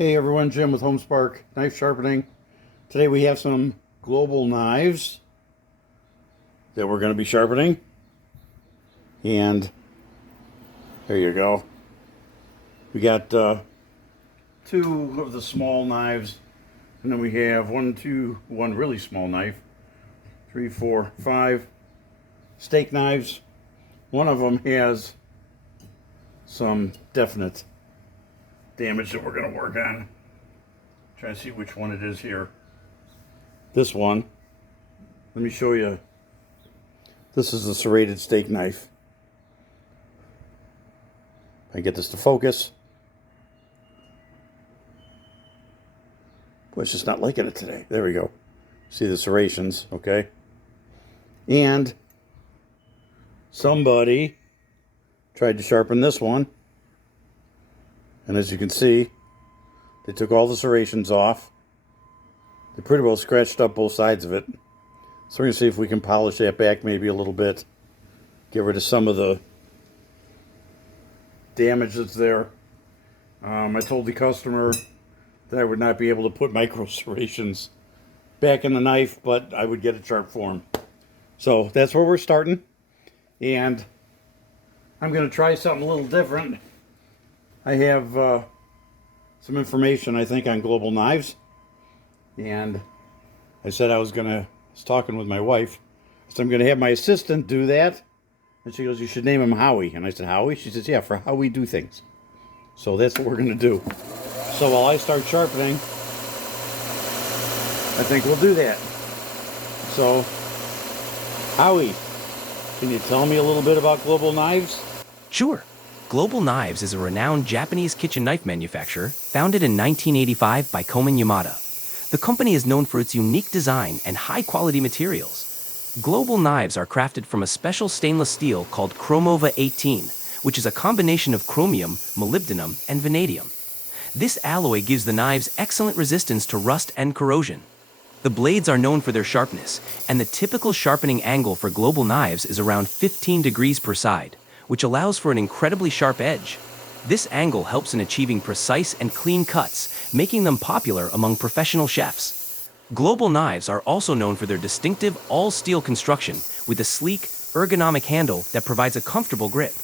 Hey everyone, Jim with HomeSpark Knife Sharpening. Today we have some global knives that we're going to be sharpening. And there you go. We got two of the small knives, and then we have one really small knife, 3, 4, 5 steak knives. One of them has some definite damage that we're going to work on. Trying to see which one it is here. This one. Let me show you. This is a serrated steak knife. If I get this to focus. Boy, it's just not liking it today. There we go. See the serrations, okay? And somebody tried to sharpen this one. And as you can see, they took all the serrations off. They pretty well scratched up both sides of it. So we're going to see if we can polish that back maybe a little bit. Get rid of some of the damage that's there. I told the customer that I would not be able to put micro serrations back in the knife, but I would get it sharp for him. So that's where we're starting. And I'm going to try something a little different. I have some information, I think, on global knives. And I said I was talking with my wife. I said, I'm going to have my assistant do that. And she goes, you should name him Howie. And I said, Howie? She says, yeah, for how we do things. So that's what we're going to do. So while I start sharpening, I think we'll do that. So, Howie, can you tell me a little bit about global knives? Sure. Global Knives is a renowned Japanese kitchen knife manufacturer founded in 1985 by Komen Yamada. The company is known for its unique design and high-quality materials. Global Knives are crafted from a special stainless steel called Chromova 18, which is a combination of chromium, molybdenum, and vanadium. This alloy gives the knives excellent resistance to rust and corrosion. The blades are known for their sharpness, and the typical sharpening angle for Global Knives is around 15 degrees per side, which allows for an incredibly sharp edge. This angle helps in achieving precise and clean cuts, making them popular among professional chefs. Global Knives are also known for their distinctive all-steel construction with a sleek, ergonomic handle that provides a comfortable grip.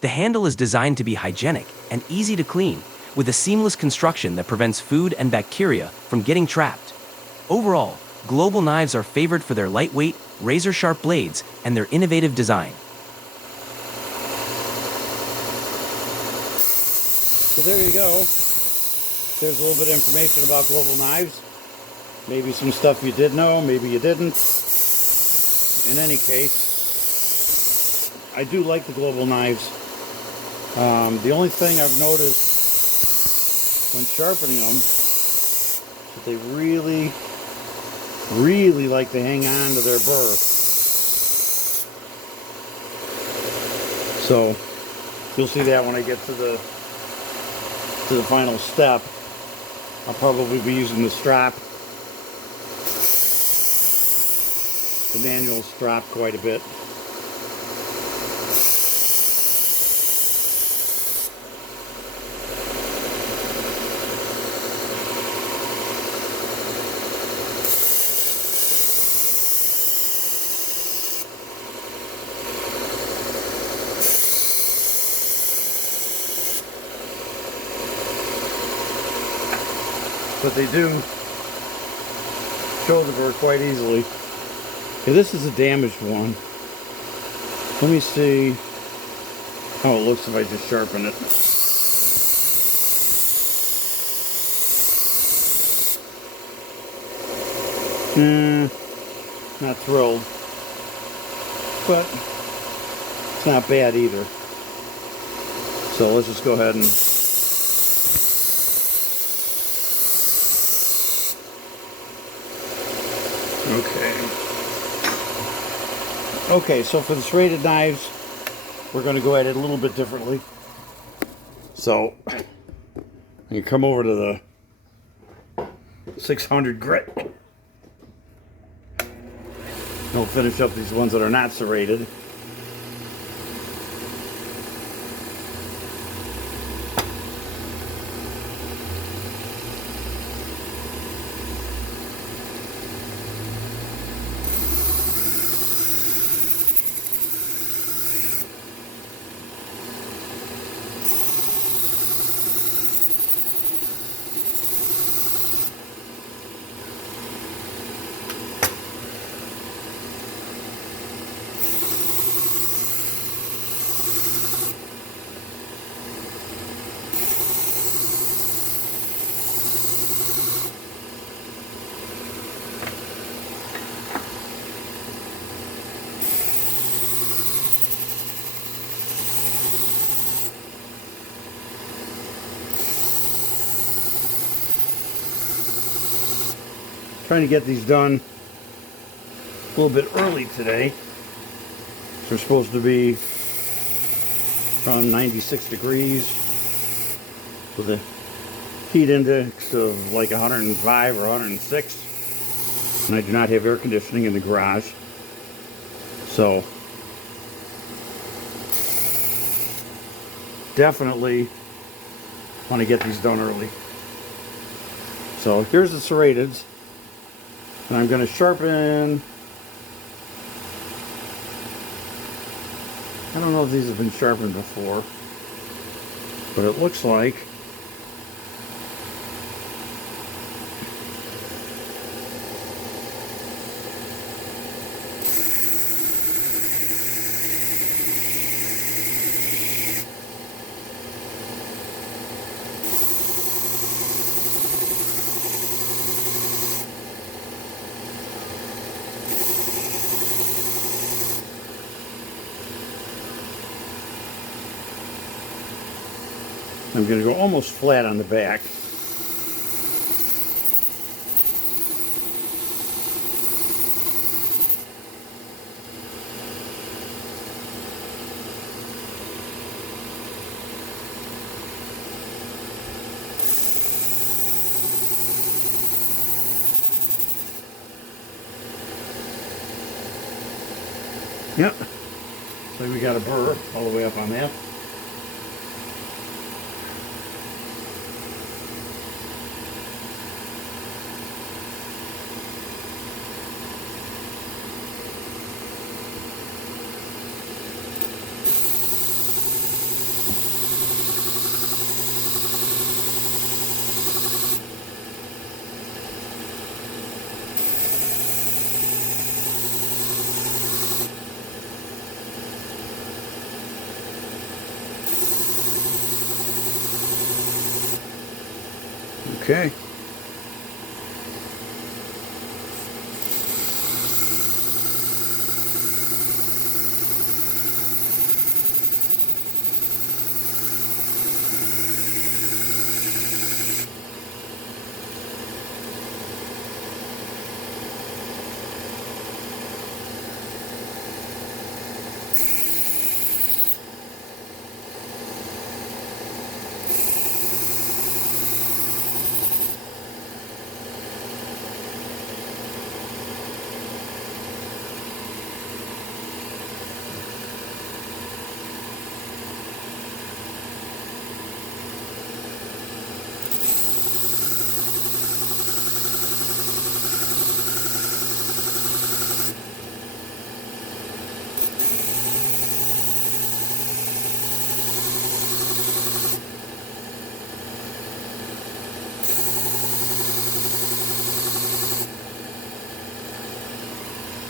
The handle is designed to be hygienic and easy to clean, with a seamless construction that prevents food and bacteria from getting trapped. Overall, Global Knives are favored for their lightweight, razor-sharp blades and their innovative design. So there you go. There's a little bit of information about global knives. Maybe some stuff you did know, maybe you didn't. In any case, I do like the global knives. The only thing I've noticed when sharpening them is that they really like to hang on to their burr. So you'll see that when I get to the final step. I'll probably be using the strop, the manual strop, quite a bit. But they do show the burr quite easily. Okay, this is a damaged one. Let me see how it looks if I just sharpen it. Not thrilled. But it's not bad either. So let's just go ahead and Okay, so for the serrated knives, we're going to go at it a little bit differently. So, I'm going to come over to the 600 grit. We'll finish up these ones that are not serrated. trying to get these done a little bit early today. They're supposed to be around 96 degrees with a heat index of like 105 or 106. And I do not have air conditioning in the garage. So definitely want to get these done early. So here's the serrated, and I'm going to sharpen. I don't know if these have been sharpened before, but it looks like I'm going to go almost flat on the back. Yep. So we got a burr all the way up on that. Okay.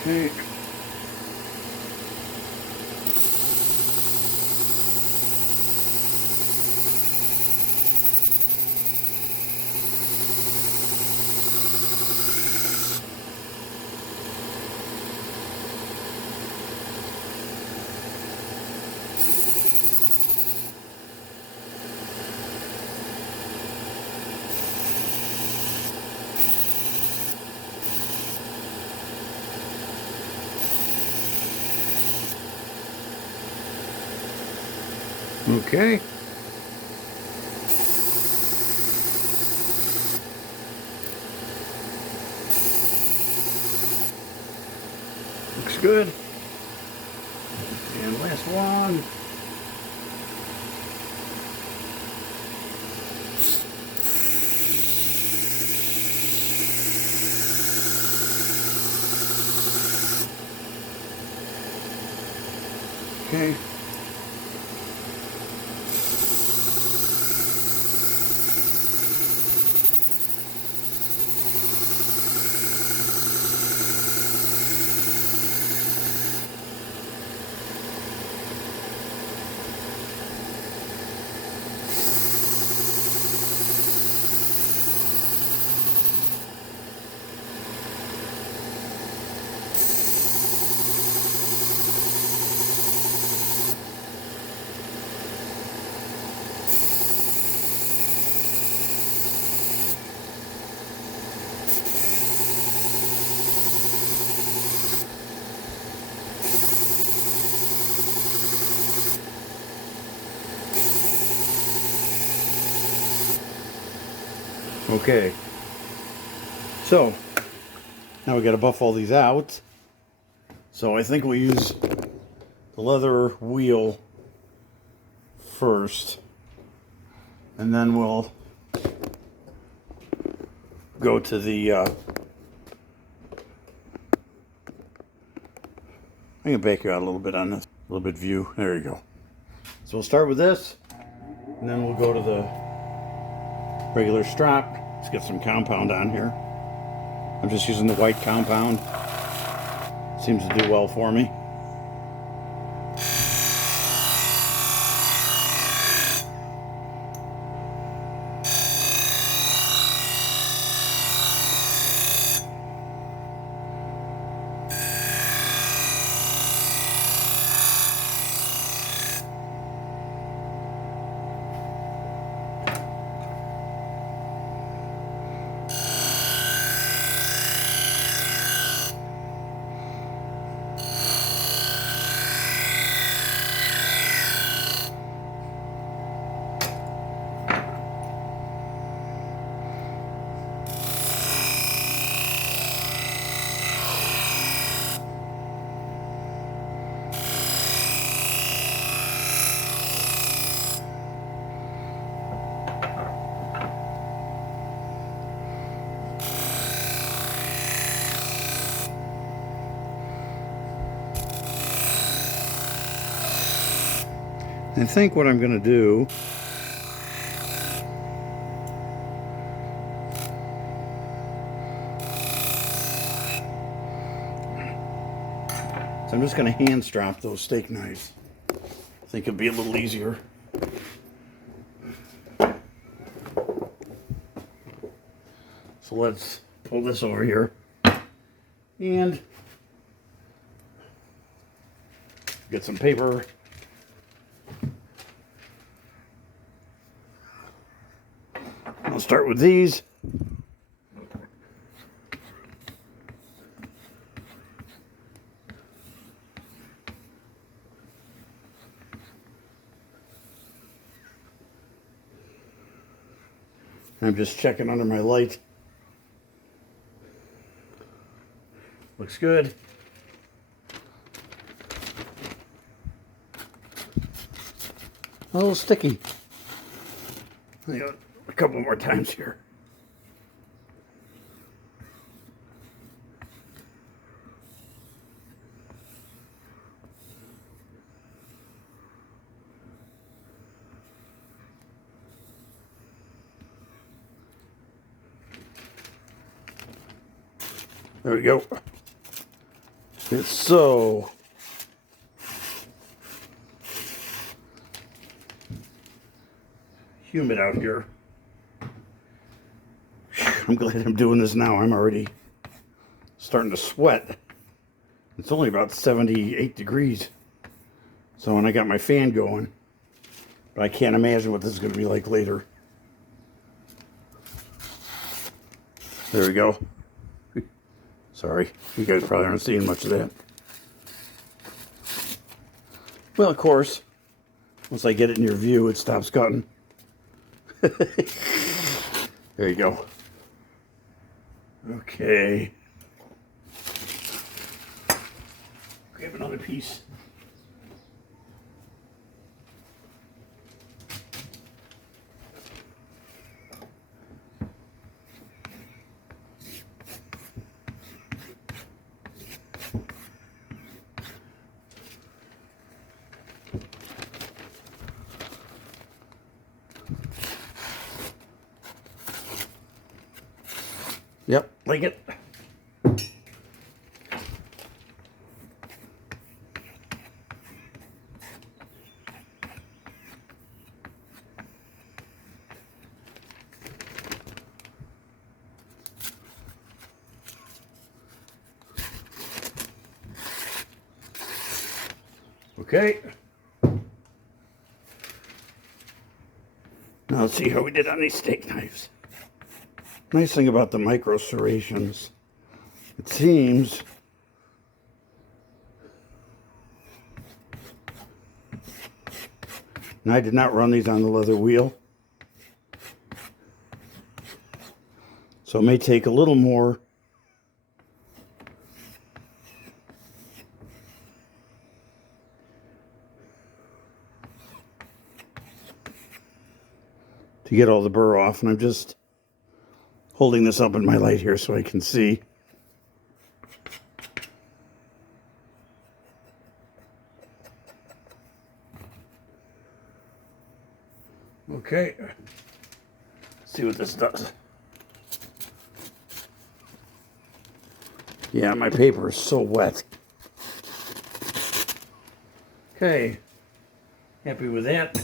Okay. Okay. Looks good. And last one. Okay. Okay, so now we got to buff all these out. So I think we'll use the leather wheel first, and then we'll go to the I'm gonna back you out a little bit on this, a little bit view. There you go. So we'll start with this, and then we'll go to the regular strop. Let's get some compound on here. I'm just using the white compound. Seems to do well for me. I think what I'm going to do is I'm just going to hand strop those steak knives. I think it'll be a little easier. So let's pull this over here and get some paper. I'll start with these. I'm just checking under my light. Looks good. A little sticky. I got a couple more times here. There we go. It's so humid out here. I'm glad I'm doing this now. I'm already starting to sweat. It's only about 78 degrees. So when I got my fan going, but I can't imagine what this is going to be like later. There we go. Sorry, you guys probably aren't seeing much of that. Well, of course, once I get it in your view, it stops cutting. There you go. Okay. Grab another piece. Yep, like it. Okay. Now let's see how we did on these steak knives. Nice thing about the micro serrations, it seems and I did not run these on the leather wheel. So it may take a little more to get all the burr off, and I'm just holding this up in my light here so I can see. Okay, see what this does. Yeah, my paper is so wet. Okay, happy with that.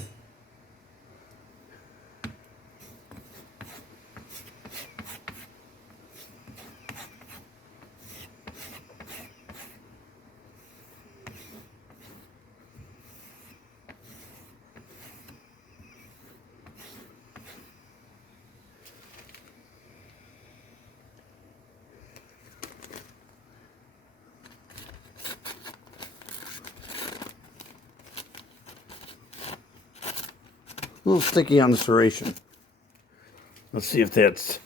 A little sticky on the serration. Let's see if that's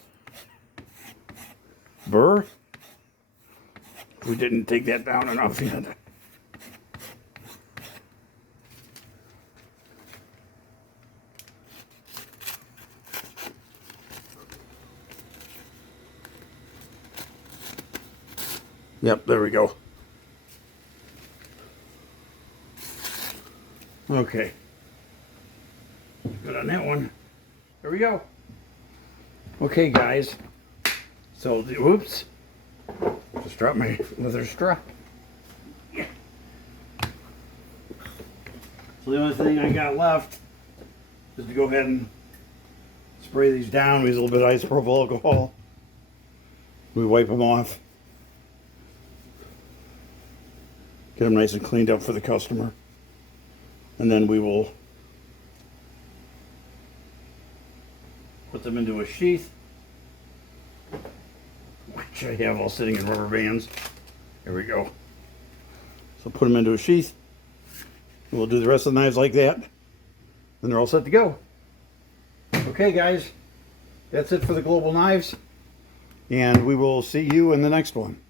burr. We didn't take that down enough yet. Yep, there we go. Okay. Good on that one. There we go. Okay, guys. So, oops. Just dropped my leather strap. Yeah. So the only thing I got left is to go ahead and spray these down with a little bit of isopropyl alcohol. We wipe them off. Get them nice and cleaned up for the customer. And then we will put them into a sheath, which I have all sitting in rubber bands. There we go. So put them into a sheath. We'll do the rest of the knives like that. And they're all set to go. Okay, guys. That's it for the Global Knives. And we will see you in the next one.